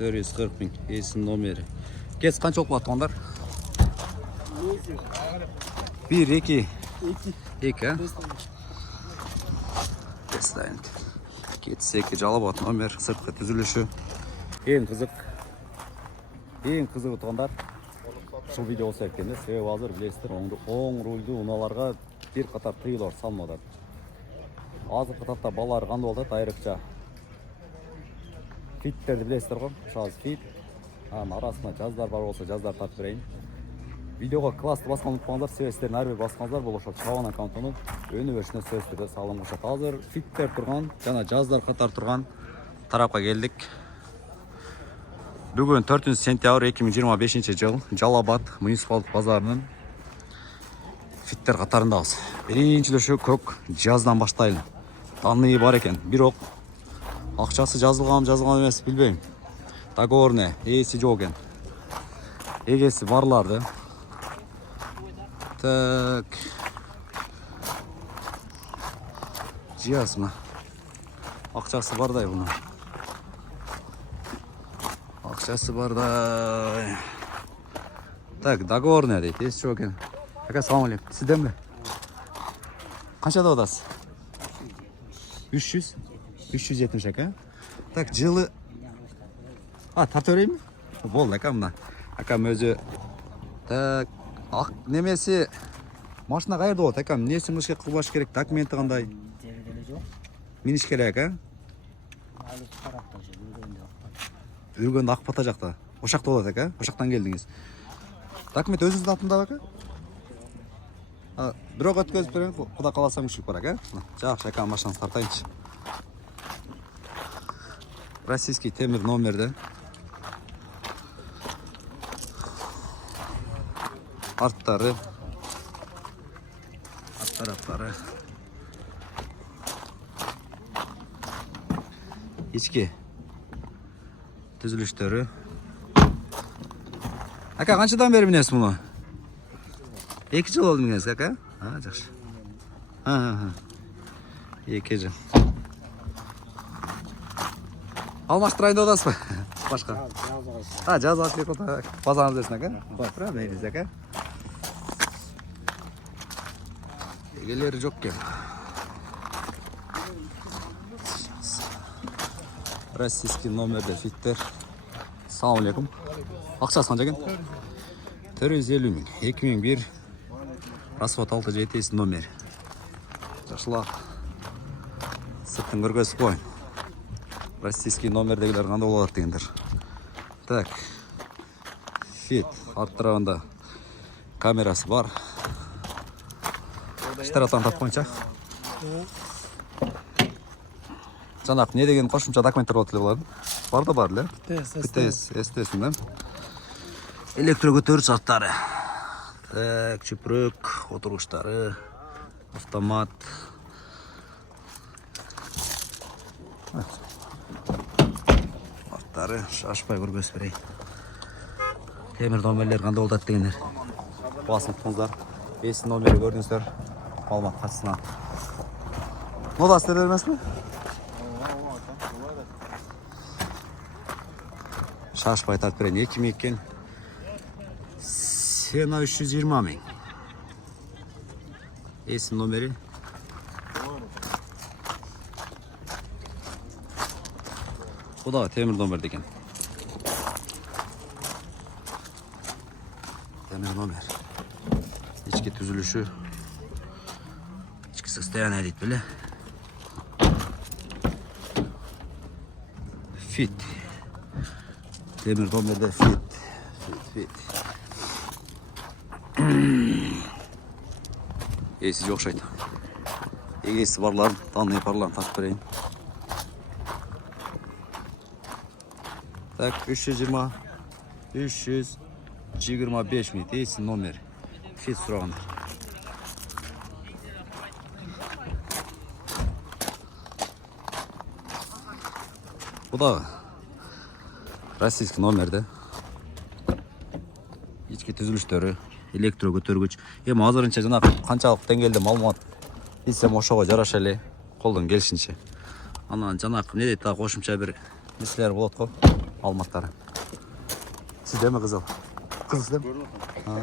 440 000 esinin номері. Кез қанша болып атқандар? 1, 2. 2, а? Тестайын. Кетсекі жалып ат номер, сыртқы түзіліші. Ең қызығы тұғандар. Шыл видео осы әккенде, себебі азыр білесіздер, оң рульді ұналарға бір қатар тыйылар салмадар. Азыр қатарда балалар қанды болды, айрықша. Фиттерді білесіздер ғой, шаз фит. Арасында жаздар бар болса, жаздар тартып берейін. Видеоға классты басқан ұмытпаңыздар, сөздерін әрбір басқаңыздар, бұл ошақ шаған аккаунтының өні өршіне сөздерді салым қошақ. Азыр фиттер тұрған, жана жаздар қатар тұрған тарапқа келдік. Бүгін 4 сентябрь 2025 жыл Жалал-Абад муниципалдық базарының фиттер қатарындағыз. Біріншіліші көк жаздан баштайлы. Данные бар екен, бирок ақшасы жазылған емес білбеймін. Договорне, есі жоқ екен. Егесі барларды. Так. Жияз ма? Ақшасы бардай бұны. Ақшасы бардай. Так, договор не дейді, есі жоқ екен. Ака, салам алейкум. Сізден бе? Қаншада одасыз? 300? 370 ака. Так, жылы... Тарты өрейін ме? Болды, ака мұна. Акам өзі... Так, немесі... Машина қайырды болады, акам. Несін мұшке қылбаш керек, документі қандай? Миниш керек, ака? Үргенді ақпата жақта. Ошақта болады, ака? Ошақтан келдіңіз. Документ өзіңіздің атында, ака? Бирок өткөзүп берем, куда каласа мүшүк бар, ака? Жакшы, ака, машинаңызды тартайынчы. Российский темир номерде. Арттары. Аттары. Ички түзүлүштөрү. Ака, канчадан бери минесиз муну? 2 жыл oldu minesiz, ака? Жакшы. 2 жыл. Алмаштырайын одасыз ба? Башка. Жаза керек ота. Базарыңыз десін, ака? Правда, нейміз, ака? Егелері жоқ кен. Российский номерде фиттер. Салам алейкум. Ақшасы қанша екен? 450 000. 2001. Расход 6-7 номер. Жақшылақ. Сырттың көргөзіп қойын. Российский номердегілер қандай болады дегендер. Так. Фит. Арт тарабында камерасы бар. Штараттан тап қойынша. Жанақ, не деген қошымша документтер болады? Бар да бар, ле? ПТС, СТС-ін, да? Электрогөтөрүч заттары. Так, чүпүрөк, отуруштары, автомат. Аттары, шашпай көргөзүп берейин. Темир номерлер кандай болот дегендер. Басылып туңуздар. 5 номери көрдүңүздөр. Маалымат катысына. Нодасы берер эмеспи? Шашпай тартып берейин. 2000 экен. Сена 320 000. Есін номері. Бұда темір номер деген. Темір номер. Ички түзіліші. Ички состояние дейді біле. Фит. Темір номерде фит. Есі жоқ шайды. Егесі барларын, данные барларын тартып берейін. Так, 325 000. Есі номер. Фит сұрағандар. Bu da российский номерде. İçki түзүлүштөрү, электро көтөргүч. Эми азырынча жана канчалык деңгээлде маалымат билсем ошого жараша эле колдон келишинче. Анан жанакы эмне дейт, кошумча бир нерселер болот го. Алматтары. Sizde mi kızıl? Kızıl sizde mi? Ha.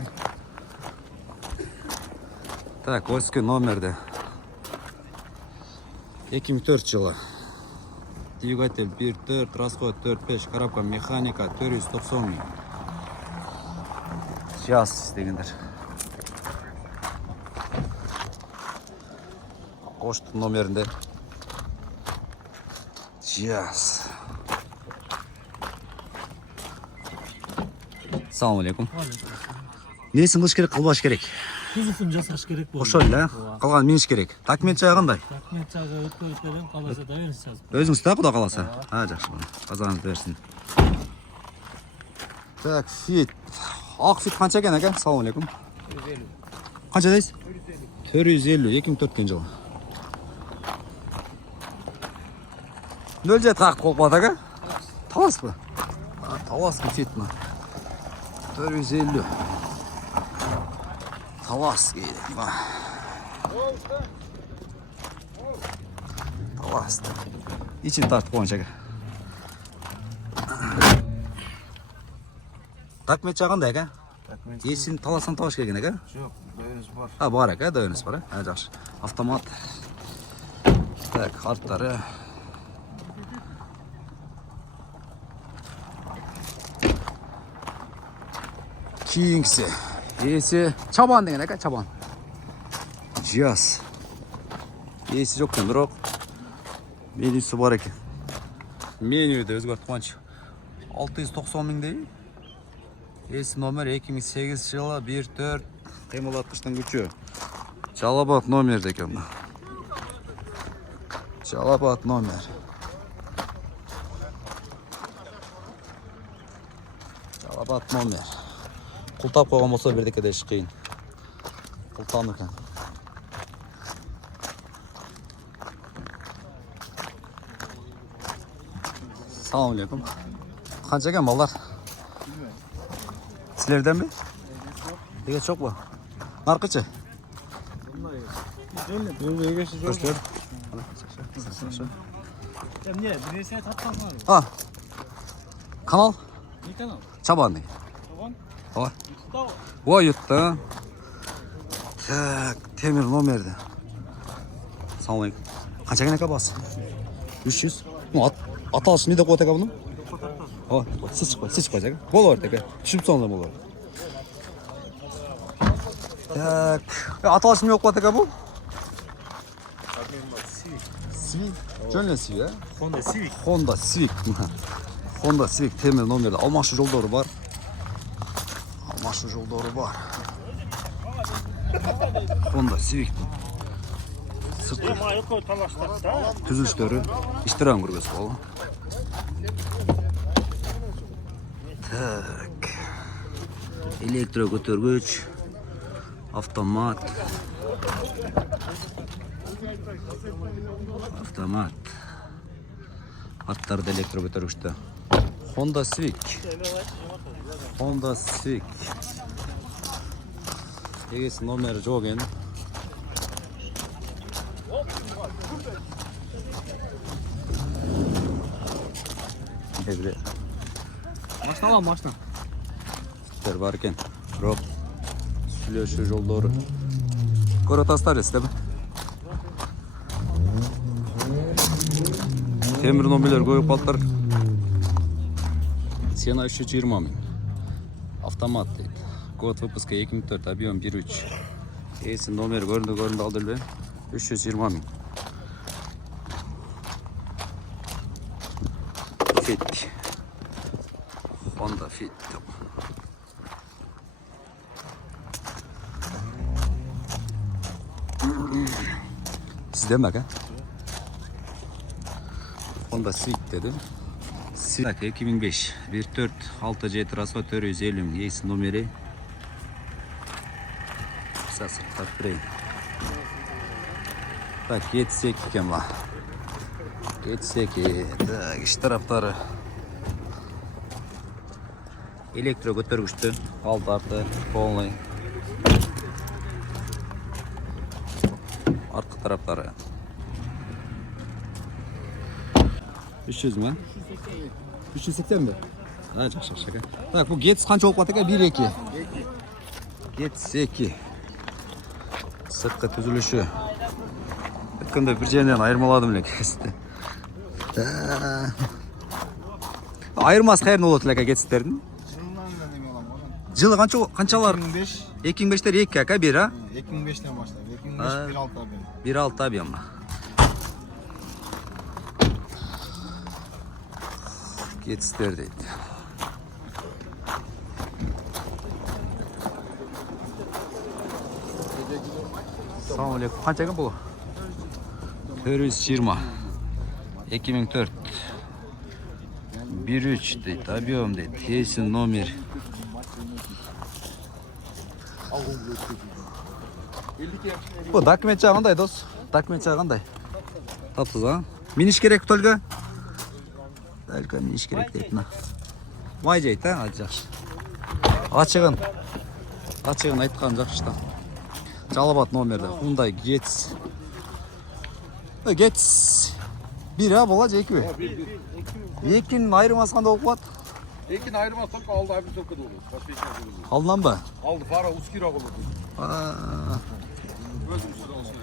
Так, Оське номерде. 2004 жылы. Двигатель 1.4, расход 4.5, коробка механика 490 000. Сейчас дегендер. Qo'shti nomerinde. Сейчас. Assalomu alaykum. Несін қылыш керек, қылбаш керек? Kuzusun жасаш керек болды. Ошол эле, калган миниш керек. Документ жайы кандай? Рахмет жағы өтпөй берем, каласа да бериңиз жазып. Өзүңүз да Кудай каласа. Жакшы. Казаңыз берсин. Так, фит. Ак фит канча экен ака? Assalomu alaykum. 150. Канча дейсиз? 450, 2004 жылы. Нөл жет как болуп ага? Таласпы? Таласпы фит мына. 450. Талас кейді. Талас. İçini tart koyun Takmet çağın da eka? Yesin talasan tavaş kelgen eka? Жоқ, дайыныз бар. Ha бар eka, döyünüz var ha. Жақсы. Автомат. Так, kartları. Kingsi. Esi çaban деген eka, çaban. Cihaz. Esi жоқ екен, бірақ менюсі бар екен. Менюді өзгертіп қойғаншы. 690 000 дей. Esi номер 2008 жылы 1.4 қимылатқыштың күші. Жалабат номер екен бұл. Жалабат номер. Жалабат номер. Құлтап қойған болса бірдекеде шыққиын. Құлтам екен. Assalomu alaykum. Qancha ekan mollar? Sizlardan mi? Ega çok bu. Narxıchi? Ko'rishlar. Не, bir narsa tatmasam. Ha. Kanal? Ne kanal? Çaban degan. Çoban? Voy. Davo. Voy yutdi. Tak, temir nomerdi. Assalomu alaykum. Qancha ekan aka bas? 300. Аталышы не деп қойды aka бұның? О, сіз шықпай aka. Бола берді aka. Түсіп сонда бола берді. Так, аталышы не болып қойды aka бұл? Civic. Жөнлен Civic, Honda Civic. Honda Civic. Honda Civic темір номерді. Алмашы жолдары бар. Алмашы жолдары бар. Honda Civic. Sırtı. Түзілістері. İştiran көргөз болу. Так. Электро көтөргүч. Автомат. Автомат. Аттарды электро көтөргүчтө. Honda Civic. Honda Civic. Егесі номері жоқ екен. Машина алам, машина. Sütler var eкен. Жоқ. Сүйлөшүү жолдору. Көрө тастайсыздар да? Темир номерлер көйүп калыптыр. Цена 320 000. Автомат дейт. Год выпуска 2004, объем 1.3. Esi номер көрүндү алды эле. 320 000. Fit. Honda Fit. Sizde mi aka? Honda Civic dedim. Civic 2005. 1.4 6 rasva 450 000. Esi nomeri. Kısa sırtlar birey. Так, yetsek ekan var. Yetsek. Так, iç tarafları. Elektro götürgüçtü. Alt artı polnay. Arka tarafları. 300 mü? 380 mi? Ha, şaka. Tak, bu Getz kança olup ataka? 1-2. Getz 2. Sıkkı tüzülüşü. Hakkında bir жеринен ayırmaladım эле кести. Айырмасы кайерде болот эле Getzdердин? Жылы канчалар? 2005. 2005'ler 2 aka 1 ha? 2005'ten başlar. 2005 1.6 abi. 1.6 abi ama. Getzler deydi. Assalamu alaikum. Qancha ekan bu? 420. 2004. 1.3 deydi. Объем deydi. Kesin nomer. Bu dokument жағы қандай дос? Dokument жағы қандай? Таптыз а? Миниш керек только? Только миниш керек дейді мына. Май жейді а? Жақсы. Ачығын айтқан жақсы та. Жалабат номерді. Hyundai Getz. Getz 1 а болады же 2 бе? 2'nin айырмасы қандай болып қалады? 2'nin ayırması только aldı abi только da olur. Başka hiç şey olur. Алдынан ба? Aldı fara uskira olur. Aa, Özüm sıra olsun.